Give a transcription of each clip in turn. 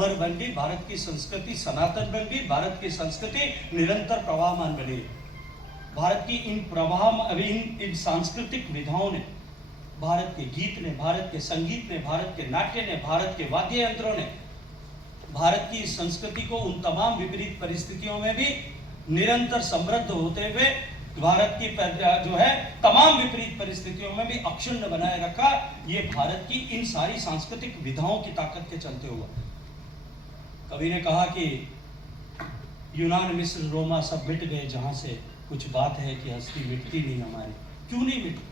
अमर बन गई, भारत की संस्कृति सनातन बन गई, भारत की संस्कृति निरंतर प्रवाहमान बनी। भारत की इन सांस्कृतिक विधाओं ने, भारत के गीत ने, भारत के संगीत ने, भारत के नाट्य ने, भारत के वाद्य यंत्रों ने भारत की संस्कृति को उन तमाम विपरीत परिस्थितियों में भी निरंतर समृद्ध होते हुए भारत की जो है तमाम विपरीत परिस्थितियों में भी अक्षुण्ण बनाए रखा। ये भारत की इन सारी सांस्कृतिक विधाओं की ताकत के चलते हुआ। कवि ने कहा कि यूनान मिस्र रोमा सब मिट गए जहां से, कुछ बात है कि हस्ती मिटती नहीं हमारी। क्यों नहीं मिटी?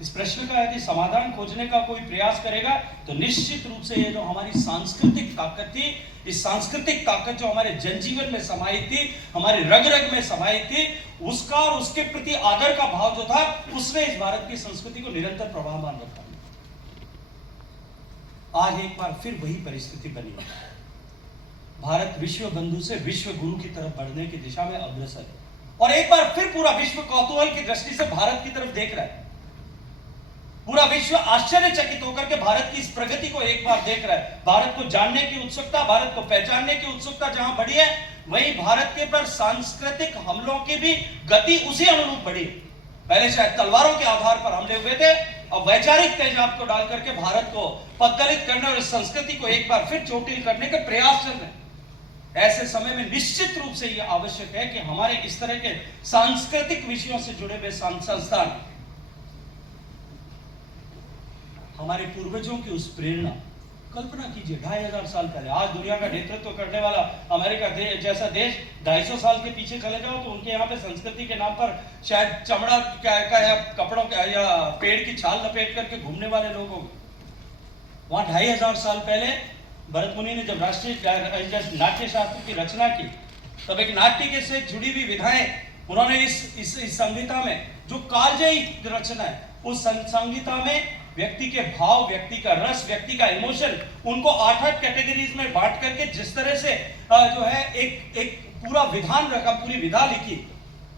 इस प्रश्न का यदि समाधान खोजने का कोई प्रयास करेगा तो निश्चित रूप से ये जो हमारी सांस्कृतिक ताकत थी, इस सांस्कृतिक ताकत जो हमारे जनजीवन में समाई थी, हमारे रग रग में समाई थी, उसका और उसके प्रति आदर का भाव जो था, उसने इस भारत की संस्कृति को निरंतर प्रवाहमान रखा। आज एक बार फिर वही परिस्थिति बनी। भारत विश्व बंधु से विश्व गुरु की तरफ बढ़ने की दिशा में अग्रसर है, और एक बार फिर पूरा विश्व कौतूहल की दृष्टि से भारत की तरफ देख रहा है। पूरा विश्व आश्चर्यचकित होकर के भारत की इस प्रगति को एक बार देख रहा है। भारत को जानने की उत्सुकता, भारत को पहचानने की उत्सुकता जहां बढ़ी है, वहीं भारत के पर सांस्कृतिक हमलों की भी गति उसी अनुरूप बढ़ी। पहले शायद तलवारों के आधार पर हमले हुए थे, अब वैचारिक तेजाब को डाल करके भारत को पद्दलित करने और इस संस्कृति को एक बार फिर चोटिल करने के प्रयास चल रहे हैं। ऐसे समय में निश्चित रूप से यह आवश्यक है कि हमारे इस तरह के सांस्कृतिक विषयों से जुड़े हुए संस्थान हमारे पूर्वजों की उस प्रेरणा, कल्पना कीजिए 2500 साल पहले, आज दुनिया का नेतृत्व करने वाला अमेरिका जैसा देश 250 साल के पीछे चले जाओ तो उनके यहाँ पे संस्कृति के नाम पर शायद चमड़ा का या कपड़ों का या पेड़ की छाल लपेट करके घूमने वाले लोग होंगे। वहां 2500 साल पहले भरत मुनि ने जब राष्ट्रीय नाट्य शास्त्र की रचना की, तब एक नाट्य के से जुड़ी हुई विधाएं उन्होंने इस संहिता में, जो कालजयी रचना है, उस संहिता में व्यक्ति के भाव, व्यक्ति का रस, व्यक्ति का इमोशन, उनको 8 कैटेगरीज में बांट करके जिस तरह से जो है एक पूरा विधान रखा, पूरी विधा लिखी,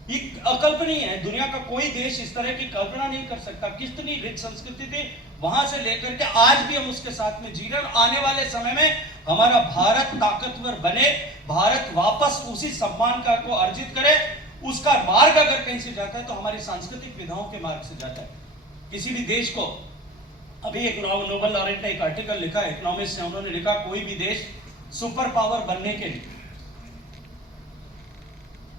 ये अकल्पनीय है। दुनिया का कोई देश इस तरह की कल्पना नहीं कर सकता। कितनी रिच संस्कृति थी, वहां से लेकर के आज भी हम उसके साथ में जी रहे हैं। आने वाले समय में हमारा भारत ताकतवर बने, भारत वापस उसी सम्मान का को अर्जित करे, उसका मार्ग अगर कहीं से जाता है तो हमारी सांस्कृतिक विधाओं के मार्ग से जाता है। किसी भी देश को, अभी एक नोबेल लॉरेट ने एक आर्टिकल लिखा, इकोनॉमिस्ट ने, उन्होंने लिखा कोई भी देश सुपर पावर बनने के लिए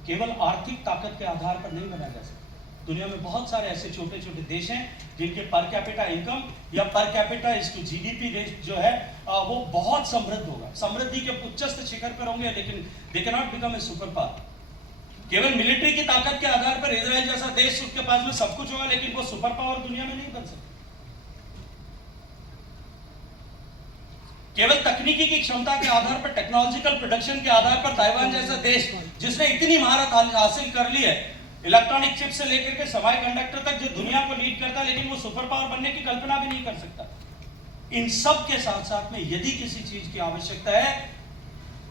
केवल आर्थिक ताकत के आधार पर नहीं बना जा सकता। दुनिया में बहुत सारे ऐसे छोटे छोटे देश हैं जिनके पर कैपिटा इनकम या पर कैपिटा इसको जीडीपी रेट जो है वो बहुत समृद्ध होगा, समृद्धि के उच्चस्थ शिखर पर होंगे, लेकिन they can not become a super power. केवल मिलिट्री की ताकत के आधार पर इजराइल जैसा देश, उसके पास में सब कुछ होगा, लेकिन वो सुपर पावर दुनिया में नहीं बन सकता। केवल तकनीकी की क्षमता के आधार पर, टेक्नोलॉजिकल प्रोडक्शन के आधार पर ताइवान जैसा देश जिसने इतनी महारत हासिल कर ली है, इलेक्ट्रॉनिक चिप से लेकर के सेमीकंडक्टर तक, जो दुनिया को लीड करता है, लेकिन वो सुपर पावर बनने की कल्पना भी नहीं कर सकता। इन सब के साथ साथ में यदि किसी चीज की आवश्यकता है,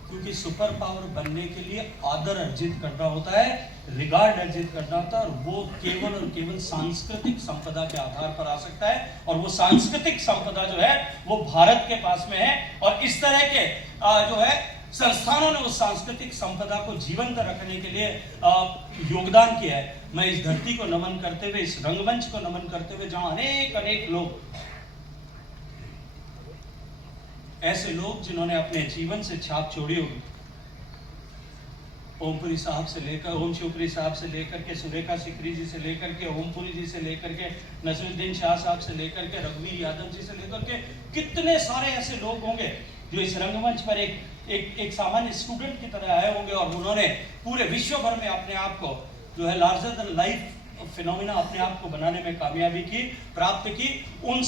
क्योंकि सुपर पावर बनने के लिए आदर अर्जित करना होता है, रिगार्ड अर्जित करना होता है, और वो केवल और केवल सांस्कृतिक संपदा के आधार पर आ सकता है। और वो सांस्कृतिक संपदा जो है वो भारत के पास में है, और इस तरह के जो है संस्थानों ने उस सांस्कृतिक संपदा को जीवंत रखने के लिए योगदान किया है। मैं इस धरती को नमन करते हुए, इस रंगमंच को नमन करते हुए, जहां अनेक लोग, ऐसे लोग जिन्होंने अपने जीवन से छाप छोड़ी होगी, ओमपुरी साहब से लेकर, ओम शिवपुरी साहब से लेकर के, सुरेखा सिकरी जी से लेकर के, ओमपुरी जी से लेकर के, नसीरुद्दीन शाह साहब से लेकर के, रघुवीर यादव जी से लेकर के, कितने सारे ऐसे लोग होंगे जो इस रंगमंच पर एक सामान्य स्टूडेंट की तरह आए होंगे, और उन्होंने पूरे विश्व भर में अपने आप को जो है लार्जर देन लाइफ फिनोमिना अपने आप को बनाने में कामयाबी की, प्राप्त की। उन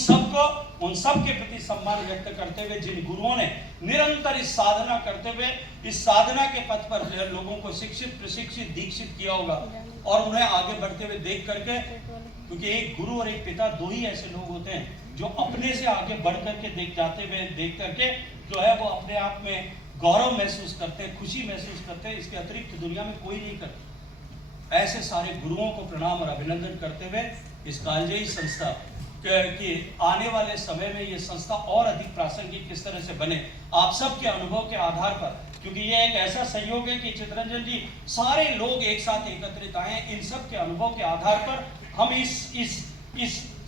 सब के प्रति सम्मान व्यक्त करते हुए, जिन गुरुओं ने निरंतर इस साधना करते हुए, इस साधना के पथ पर लोगों को शिक्षित, प्रशिक्षित, दीक्षित किया होगा, और उन्हें आगे बढ़ते हुए देख करके, क्योंकि एक गुरु और एक पिता दो ही ऐसे लोग होते हैं जो अपने से आगे बढ़ करके देख करके जो है वो अपने आप में गौरव महसूस करते हैं, खुशी महसूस करते हैं। इसके अतिरिक्त दुनिया में कोई नहीं करता। ऐसे सारे गुरुओं को प्रणाम और अभिनंदन करते हुए इस कालजयी संस्था कि आने वाले समय में ये संस्था और अधिक प्रासंगिक किस तरह से बने, आप सबके अनुभव के आधार पर, क्योंकि ये एक ऐसा सहयोग है कि चितरंजन जी सारे लोग एक साथ एकत्रित आए, इन सब के अनुभव के आधार पर हम इस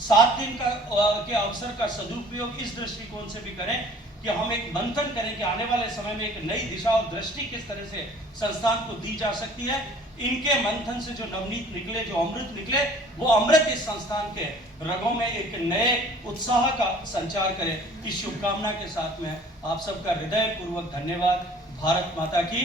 7 दिन के अवसर का सदुपयोग इस दृष्टिकोण से भी करें कि हम एक मंथन करें कि आने वाले समय में एक नई दिशा और दृष्टि किस तरह से संस्थान को दी जा सकती है। इनके मंथन से जो नवनीत निकले, जो अमृत निकले, वो अमृत इस संस्थान के रगों में एक नए उत्साह का संचार करे। इस शुभकामना के साथ में आप सबका हृदय पूर्वक धन्यवाद। भारत माता की